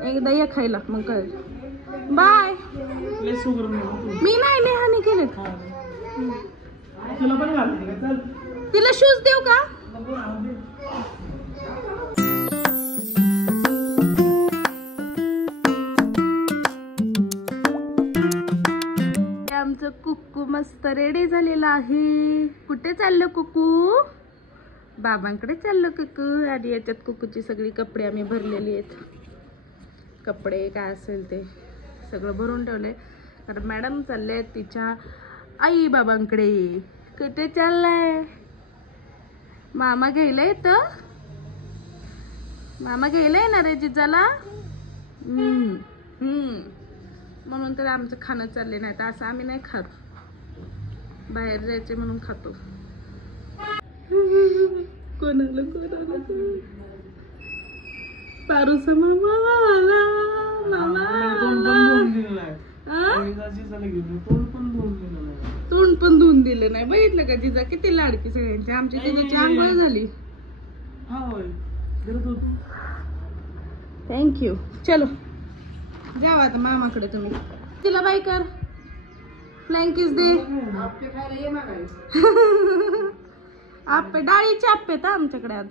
एकदा ये खायला मग कळेल. बाय. मी नाही नेहाने केले. तिला शूज देऊ का? आमचं कुक्कू मस्त रेडी झालेला आहे. कुठे चाललं कुक्कू? बाबांकडे चाललं कुक्कू. आणि याच्यात कुक्कूची सगळी कपडे आम्ही भरलेली आहेत. कपडे काय असेल ते सगळं भरून ठेवलंय. कारण मॅडम चालले तिच्या आई बाबांकडे. कुठे चाललाय? मामा घ्यायला येतं. मामा घ्यायला येणार आहे जिजाला. म्हणून तर आमचं खाणं चालले नाही. तर असं आम्ही नाही खात. बाहेर जायचे म्हणून खातो. कोणाला पारूसा मामा आला. मामा तोंड पण धुवून दिलं नाही. बघितलं का जिजा किती लाडकी सगळ्यांची. आमची जिजाची आंघोळ झाली. थँक्यू. चलो जावा आता मामाकडे. तुम्ही तिला बाय कर. फ्लँकीस दे. आप्पे डाळीचे आप्पे तर आमच्याकडे आज.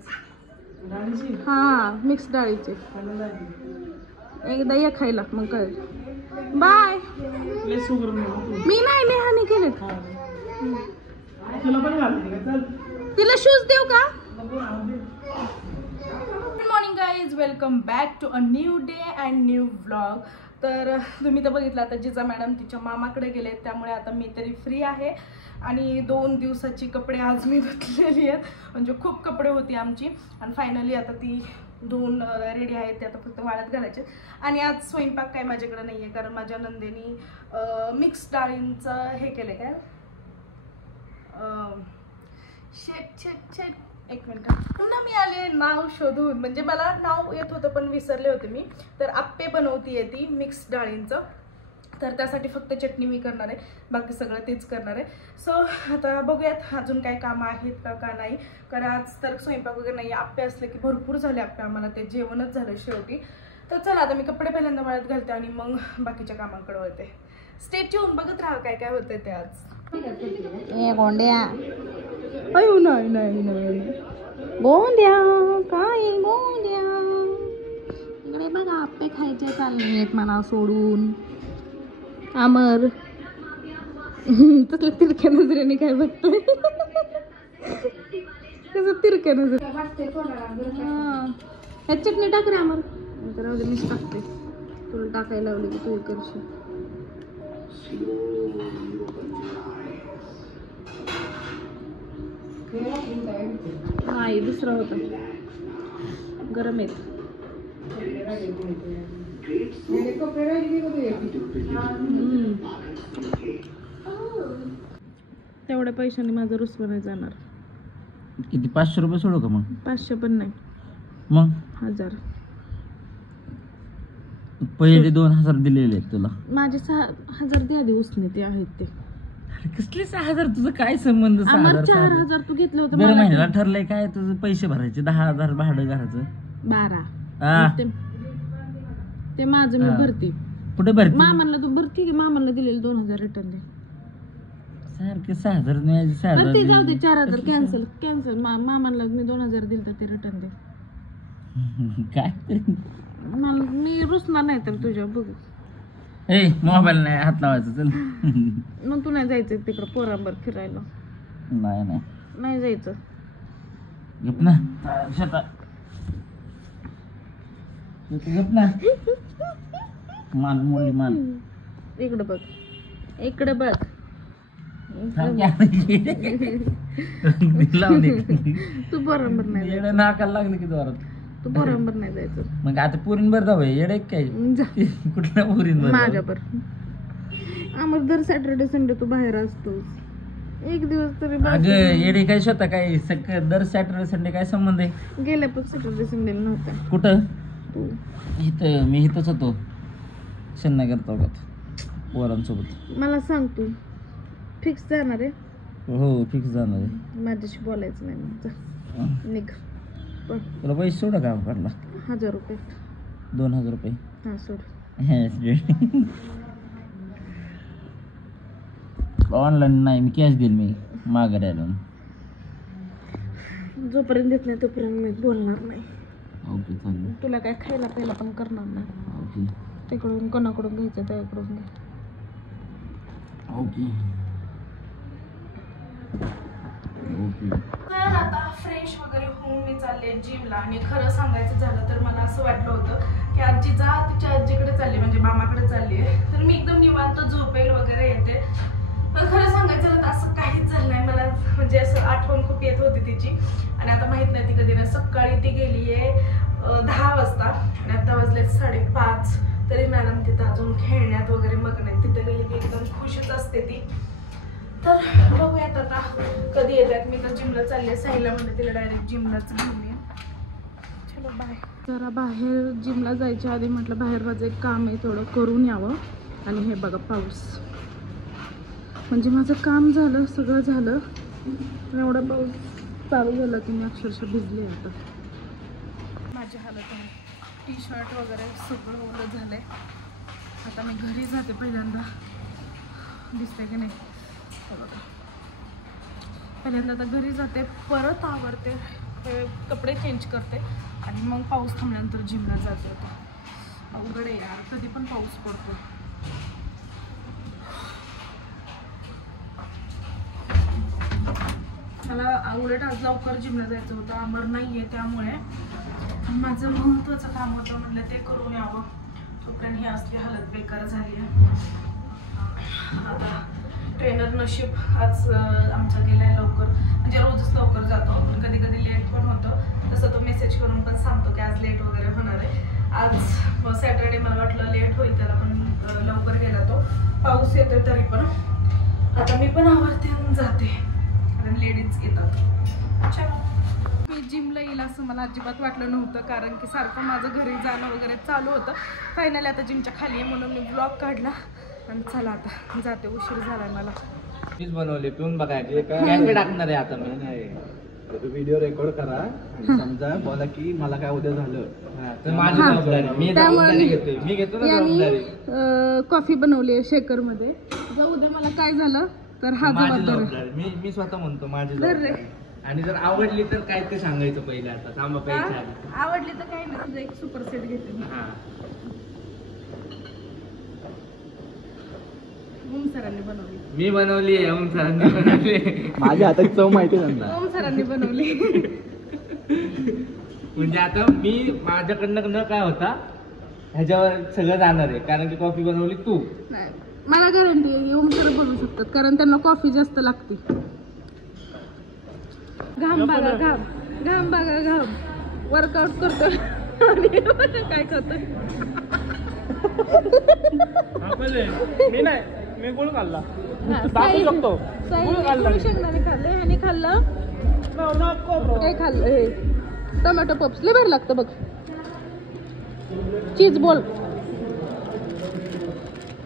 हा मिक्स डाळीचे. एकदा ये खायला मग कळेल. बाय. मी नाही नेहाने केले. तिला शूज देऊ का? Good morning guys. Welcome back to a new day and new vlog. तर तुम्ही तर बघितलं आता जिजा मॅडम तिच्या मामाकडे गेले. त्यामुळे आता मी तरी फ्री आहे. आणि 2 दिवसाची कपडे आज मी धुतलेली आहेत. म्हणजे खूप कपडे होती आमची. आणि फायनली आता ती धुवून रेडी आहेत. ते आता फक्त वाळत घालायचे. आणि आज स्वयंपाक काय माझ्याकडे नाही आहे. कारण माझ्या नंदेनी मिक्स डाळींचं हे केलं काय एक मिनिट. पुन्हा मी आले नाव शोधून. म्हणजे मला नाव येत होतं पण विसरले होते मी. तर आप्पे बनवतीये ती मिक्स डाळींचं. तर त्यासाठी फक्त चटणी मी करणार आहे. बाकी सगळं तेच करणार आहे. सो आता बघूयात अजून काय कामं आहेत का नाही. कारण आज तर स्वयंपाक वगैरे नाही. आप्पे असले की भरपूर झाले आप्पे आम्हाला. ते जेवणच झालं शेवटी. तर चला आता मी कपडे पहिल्यांदा वाळत घालते आणि मग बाकीच्या कामांकडे वळते. Stay tune. बघत राहा काय काय होतंय ते आज. गोंड्या अयो नाही नाही नाही गोंड्या काय गोंड्या. इकडे बघा आप्पे खायचे चालले आहेत मला सोडून. अमर तसलं तिरक्या नजरेने काय बघतोय. कसं तिरक्या नजर. ह्यात चटणी टाक रे अमर. तर मीच टाकते. तुला टाकायला लावली की तू करशील. नाही दुसरा होता. गरम आहेत. तेवढ्या पैशाने माझं रुसवा नाही जाणार. किती 500 रुपये सोडू का मग? 500 पण नाही मग 1000. पहिले 2000 दिलेले आहेत तुला. माझे 6000 दे आधी. उसने ते आहेत ते. कसले 6000? तुझं काय संबंध? 4000 तू घेतलं होतं. दर महिन्याला ठरलंय काय तुझं? पैसे भरायचे 10,000 भाडं घराचं. 12 ते माझं मी भरती. कुठे भरती? मामांना तू भरती की मामांना दिलेले 2000 रिटर्न दे. सारखे 6000 नाही. 6000 ते जाऊ दे. 4000 कॅन्सल. मामांना मी 2000 दिलं तर ते रिटर्न दे. काय मला मी रुसणार नाही तर तुझ्या बघू. ए मोबाईल नाही हात लावायचं. चल मग तू नाही जायचं तिकडं पोरांबर फिरायला? नाही जायचं. गप ना शेतात. गप ना. मान मोडी मान. इकडं बघ. इकडं बघ. तू पोरांबर नाही जायचं. नाकाला लागलं की जोरात. तू पोरांबर नाही जायचं. मग आता पोरींबर जाऊ येडे काय? कुठल्या पोरींबर? माझ्यावर. आम्हाला दर सॅटर्डे संडे तू बाहेर असतोस. एक दिवस तरी. अगं येडे काय स्वतः काय दर सॅटर्डे संडे काय संबंध आहे? गेल्या पण सॅटर्डे संडे नव्हता. कुठं? तू इथं. मी इथंच होतो शन्नगर चौकात पोरांसोबत. मला सांग तू फिक्स जाणार आहे? हो फिक्स जाणार आहे. माझ्याशी बोलायचं नाही. जा निघ. तुला पैसे सोडा काम करला? 1000 रुपये. 2000 रुपये. हा सोड. ऑनलाईन नाही, मी कॅश देईल. मी माघारी आलो. जोपर्यंत देत नाही तोपर्यंत मी बोलणार नाही. ओके चालेल. तुला काय खायला प्यायला पण करणार नाही. ओके तिकडून कोणाकडून घ्यायचं त्याकडून घे. Okay okay. तर आता फ्रेश वगैरे होऊन मी चालले जिमला. आणि खरं सांगायचं झालं तर मला असं वाटलं होतं की आजी जा तिच्या आजीकडे चालली, म्हणजे मामाकडे चालली आहे, तर मी एकदम निवांत झोपेल वगैरे येते. पण खरं सांगायचं झालं तर असं काहीच झालं नाही मला. म्हणजे असं आठवण खूप येत होती तिची. आणि आता माहित नाही ती कधी नाही. सकाळी ती गेली आहे 10 वाजता आणि आता वाजले 5:30. तरी मॅडम तिथं अजून खेळण्यात वगैरे मग नाही. तिथं गेली की एकदम खुशच असते ती. तर बघूयात आता कधी येतात. मी तर जिमला चालले. साईला म्हणजे तिला डायरेक्ट जिमलाच घेऊन ये. चलो बाय. जरा बाहेर जिमला जायच्या आधी म्हटलं बाहेर माझं एक काम आहे थोडं करून यावं. आणि हे बघा पाऊस. म्हणजे माझं काम झालं, सगळं झालं, एवढा पाऊस चालू झाला की मी अक्षरशः भिजले. आता माझी हालत आहे. टी शर्ट वगैरे सगळं ओलं झालंय. आता मी घरी जाते. पहिल्यांदा दिसते की नाही बघा. पहिल्यांदा आता घरी जाते, परत आवरते, कपडे चेंज करते आणि मग पाऊस थांबल्यानंतर जिमला जाते. आता अवघड आहे यार, कधी पण पाऊस पडतो. मला उलट आज लवकर जिमला जायचं होतं. अमर नाही आहे त्यामुळे माझं महत्त्वाचं काम होतं, म्हणलं ते करून यावं. तोपर्यंत ही असली हालत बेकार झाली आहे. आता ट्रेनर नशीब आज आमचा गेलाय लवकर. म्हणजे रोजच लवकर जातो, पण कधी कधी लेट पण होतं. तसं तो मेसेज करून पण सांगतो की आज लेट वगैरे होणार आहे. आज सॅटर्डे मला वाटलं लेट होईल, त्याला पण लवकर गेला तो. पाऊस येतोय तरी पण. आता मी पण आवरते आणि जाते, कारण लेडीज येतात. अच्छा, मी जिमला येईल असं मला अजिबात वाटलं नव्हतं, कारण की सारखं माझं घरी जाणं वगैरे चालू होतं. फायनली आता जिमच्या खाली आहे म्हणून मी ब्लॉग काढला आणि चला आता जाते. उशीर झालाय मला. मीच बनवले, पिऊन बघायचे. कॅफे टाकणार आहे आता मी. नाही व्हिडिओ रेकॉर्ड करा आणि समजा बोला की मला काय उद्या झालं तर माझी जबाबदारी. मी जबाबदारी घेते. मी घेतो ना जबाबदारी. कॉफी बनवली आहे शेकर मध्ये. जर उद्या मला काय झालं तर हा माझी जबाबदार. जबाबदारी. मी स्वतः म्हणतो माझी जबाबदारी. आणि जर आवडली तर काय ते सांगायचं पहिले. आता थांबा प्यायच्या आधी. आवडली तर काही नाही, तुझं एक सुपर सेट घेते मी. हा ओम सरांनी बनवली. मी बनवली आहे. ओम सरांनी बनवली. माझ्या हातात चव माहिती त्यांना. ओम सरांनी बनवली. म्हणजे आता मी माझ्याकडनं न काय होता ह्याच्यावर सगळं जाणार आहे, कारण की कॉफी बनवली तू. नाही, मला गॅरंटी आहे ओम सर बनवू शकतात, कारण त्यांना कॉफी जास्त लागते. घाम बघा, घाम घाम बघा, घाम. वर्कआउट करतो आणि काय करतोय. मी नाही, मी गुळ खाल्ला. शेंगदाणे खाल्ले आणि खाल्लं काय खाल्लं हे टोमॅटो पप्स. लय भारी लागतं बघ. Cheese ball.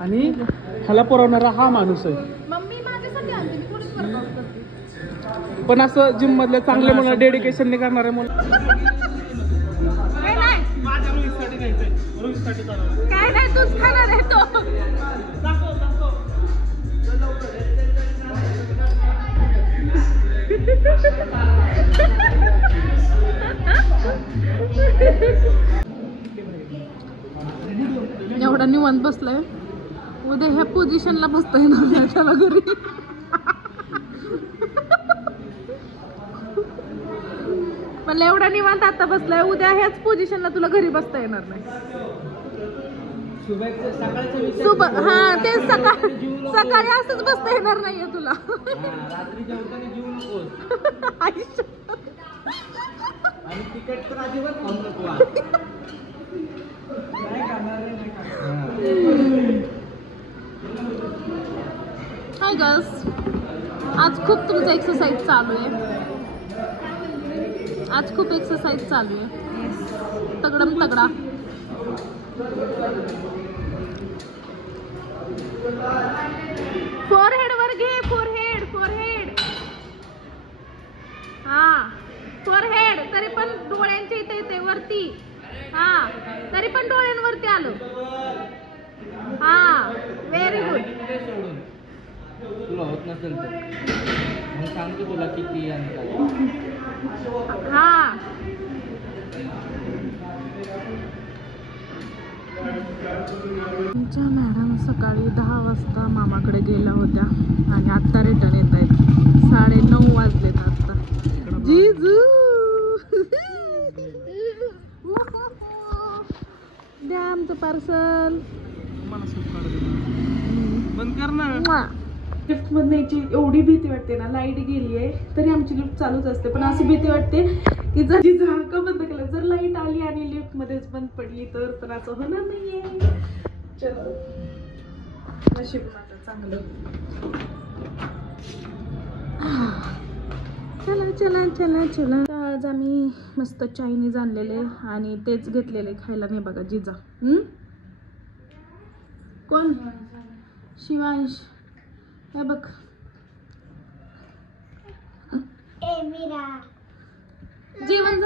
आणि ह्याला पुरवणारा हा माणूस आहे. मम्मी माझ्यासाठी आणते, मी थोडीच वर्कआउट करते. पण असं जिम मधले चांगले मुलं डेडिकेशनने करणारे मुलं काय नाही, तूच खाणार आहे तो. एवढा निवांत बसलाय. उद्या ह्या पोझिशनला बसता येणार नाही त्याला घरी. म्हणलं एवढा निवांत आता बसलाय, उद्या ह्याच पोझिशनला तुला घरी बसता येणार नाही. हा ते सकाळी असंच बसता येणार नाहीये तुला. रात्री जेवताना जीव नकोस. आणि तिकट पण अजिबात खाऊ नको. हाय गर्ल्स, आज खूप तुमचा एक्सरसाइज चालू आहे. आज खूप एक्सरसाइज चालू आहे. तगडम तगडा. फोरहेड वर घे. Forehead forehead. हा फोरहेड. तरी पण डोळ्यांच्या इथे येते वरती. हा तरी पण डोळे वरती आलो. हा व्हेरी गुड. सोडून तुला होत नसेल तर मग सांगतो तुला किती अंतर. हा आमच्या मॅडम सकाळी 10 वाजता मामाकडे गेल्या होत्या आणि आत्ता रिटर्न येत आहेत. 9:30 वाजलेत आत्ता. जिजू द्या आमचं पार्सल. बंद कर ना. लिफ्ट मध्ये यायची एवढी भीती वाटते ना. लाईट गेली आहे तरी आमची लिफ्ट चालूच असते, पण अशी भीती वाटते की जर झाकं बंद केलं, जर लाईट आली आणि लिफ्ट मध्येच बंद पडली तर पण असं होणार नाहीये. चलो नशीब माझं चांगलं. चला चला चला चला. आज आम्ही मस्त चायनीज आणलेले आणि तेच घेतलेले खायला. नाही बघा जिजा. कोण? शिवांश. हे बघ जेवण